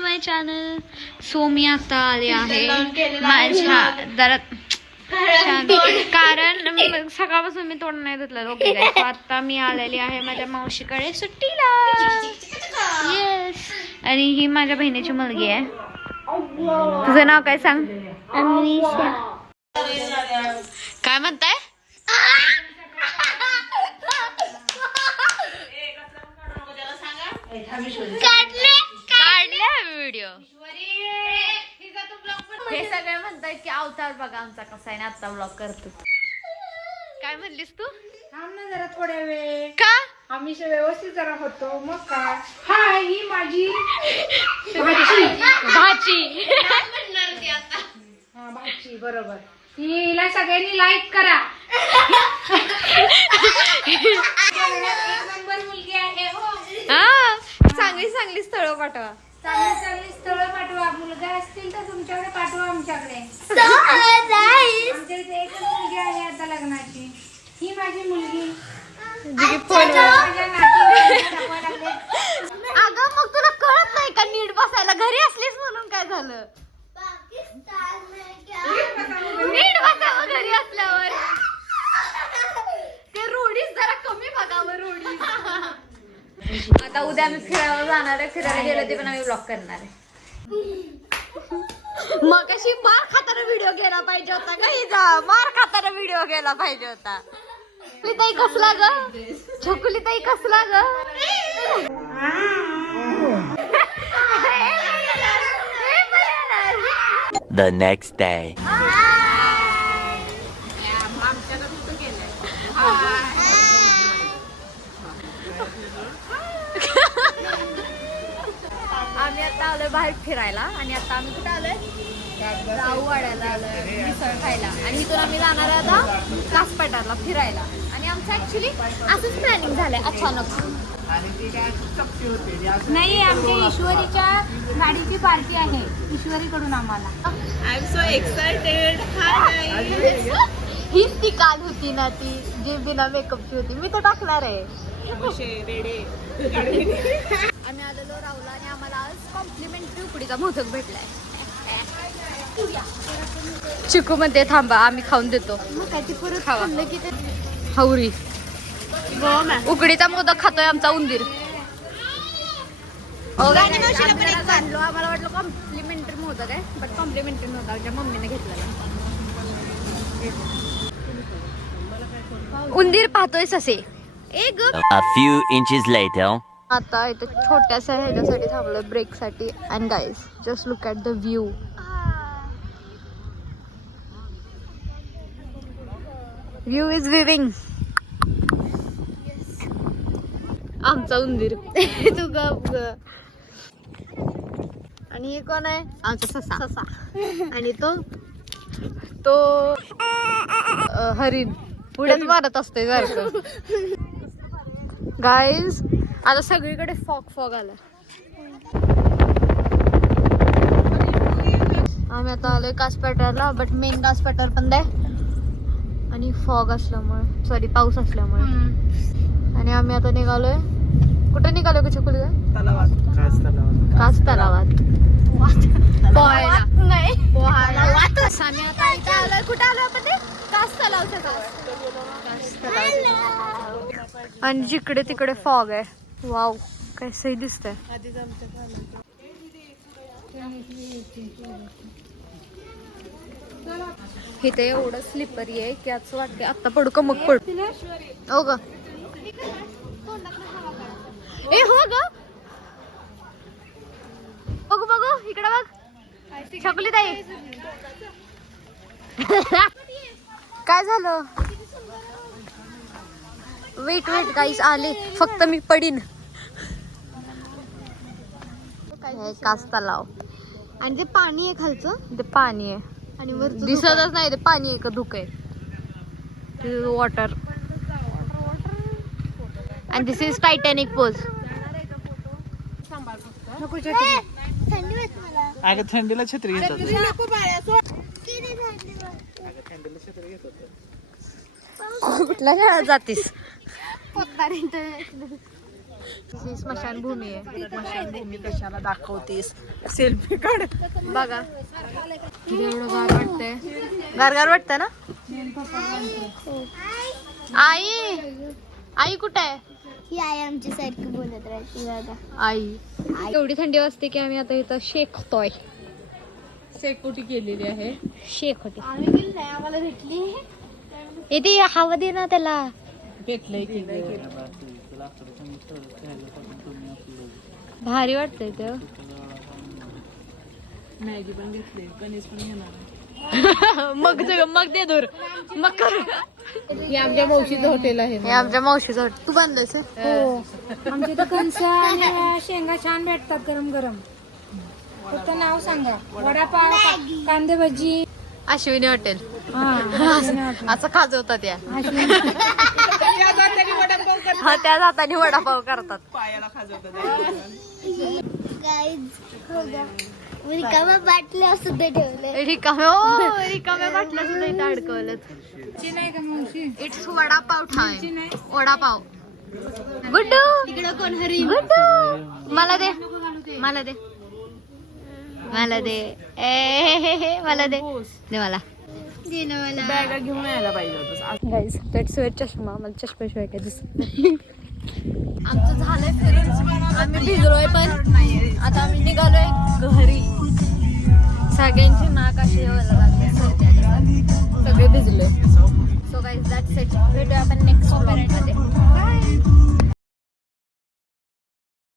माय channel. So मी आता आले आहे माझ्या दारात कारण सकाळपासून मी तोंड नाही धुतलं. ओके गाईस, आता मी आलेली आहे माझ्या मावशीकडे सुट्टीला. येस. आणि ही माझ्या बहिणीची मुलगी आहे. तुझं नाव काय सांग? काय म्हणताय? काढले व्हिडिओ. हे सगळे म्हणतात की अवतार बघा आमचा कसा आहे ना, आता ब्लॉग करतो. काय म्हणलीस तू? थांब ना जरा थोड्या वेळ. का आम्ही व्यवस्थित जरा होतो मग काय. हाय, ही माझी भाची. भाची. हा, भाची बरोबर. हिला सगळ्यांनी लाईक करा. एक नंबर मुलगी आहे. हो, हा, चांगली स्थळ पाठवा. चांगली स्थळं पाठवा. मुलगा असतील तर तुमच्याकडे पाठवा, आमच्याकडे. आमच्या इथे एकच मुलगी आहे आता लग्नाची. ही माझी मुलगी. अगं मग तुला कळत नाही का नीट बसायला? घरी असलीस म्हणून काय झालं? नीट बसावं घरी असल्यावर. ते रोडीच जरा कमी बघावं. रोडी आता उद्या आम्ही फिरायला जाणार आहे. फिरायला गेलो ते पण आम्ही ब्लॉग करणार आहे. मग अशी मार खाताना व्हिडिओ गेला पाहिजे होता का? हिचा मार खाताना व्हिडिओ गेला पाहिजे होता. ताई कसला ग? छकुली ताई कसला ग? The next day. आम्ही आता आलोय बाहेर फिरायला. आणि आता आम्ही कुठे आलोय? राऊवाड्याला आलोय मिसळ खायला. आणि इथून आम्ही जाणार आहे आता कासपठारला फिरायला. आणि आमचं ऍक्च्युली असंच प्लॅनिंग झालंय अचानक. नाही, आमच्या ईश्वरीच्या गाडीची पार्टी आहे ईश्वरीकडून आम्हाला. I am so excited. हीच ती काल होती ना, ती जी बिना मेकअपची होती. मी तर टाकणार आहे. आम्ही आलेलो राहुला आणि आम्हाला आज कॉम्प्लिमेंटरी उकडीचा मोदक भेटलाय. चिकू मध्ये थांबा, आम्ही खाऊन देतो. खावा की ते हौरी उकडीचा मोदक खातोय आमचा उंदीर. आम्हाला वाटलं कॉम्प्लिमेंटरी मोदक आहे, बट कॉम्प्लिमेंटरी नव्हता. आमच्या मम्मीने घेतलेला. उंदीर पाहतोय ससे. A few inches later. आता इथे छोट्याशा ह्याच्यासाठी थांबलोय ब्रेक साठी. And guys just look at the view. View is viewing. आमचा उंदीर. तू गप ग. आणि हे कोण आहे? आमचा ससा. आणि तो हरिण पुढेच मारत असते सारखं. गाईज आता सगळीकडे फॉग आला. आम्ही आता आलोय कासपठारला, बट मेन कासपठार बंद आहे. आणि फॉग असल्यामुळे, सॉरी पाऊस असल्यामुळे. आणि आम्ही आता निघालोय. कुठे निघालोय का छकुली? कास तलावात पोहायला. आम्ही आता इथे आलोय. कुठे आलोय आपण? ते कास तलावच्या जवळ. आणि जिकडे तिकडे फॉग आहे. वाव, काय सही दिसतंय. इथे एवढं स्लिपरी आहे की असं वाटते आता पडू का मग पडू. हो ग, ए हो ग, बघू इकडे बघ. छकुली ताई काय झालं? वेट गाईस आले. फक्त मी पडीन. कास तलाव. आणि ते पाणी आहे खालचं. ते पाणी आहे आणि वर दिसतच नाही ते पाणी आहे का धुकं आहे. Water. And this is Titanic pose. अगं थंडीला छत्री घेतात. कुठल्या शाळेत जातीस? ही स्मशानभूमी आहे. स्मशानभूमी कशाला दाखवतेस? सेल्फी काढ. बघा किती एवढं गार वाटतंय. गार वाटतं ना. आई आई कुठे आहे? ही आई आमची सारखी बोलत राहते बघा. आई एवढी थंडी वाजते की आम्ही आता इथं शेकतोय. सेकोटी केलेली आहे. शेकोटी आम्ही गेलो नाही, आम्हाला भेटली. येते हवा दे ना त्याला. भेटलंय की भारी वाटतंय ते. मॅगी पण घेतली, कणीस पण घेणार. मग दे दूर मग कर. हे आमच्या मावशीचं हॉटेल आहे. हे आमच्या मावशीचं हॉटेल. तू बांधलंस हो आमच्या इथं कणसं आणि शेंगा छान भेटतात गरम गरम. फक्त नाव सांगा. वडापाव, कांदे भजी. अश्विनी हॉटेल. हा असं खाजवतात त्या. हा त्या जातानी वडापाव करतात. पायाला खाजवतात. रिकामा बाटल्या सुद्धा ठेवले. रिकाम्या बाटल्या सुद्धा इथं अडकवलं. नाही का मावशी? It's vada pav time. वडापाव. गुड्डू इकडं कोण हरी? गुड्डू मला दे मला दे मला दे. मला दे मला. बॅगा घेऊन यायला पाहिजे होतं. गाईज लेट्स वेअर चष्मा. मला चष्म्याशिवाय काय दिसत नाही. आमचं झालंय फिरून. आम्ही भिजलोय पण आता आम्ही निघालोय घरी. सगळ्यांची नाक अशी व्हायला लागली सर्दी आल्यासारखी. सगळे भिजलोय. So guys that's it. भेटूया आपण नेक्स्ट व्लॉग मध्ये. बाय.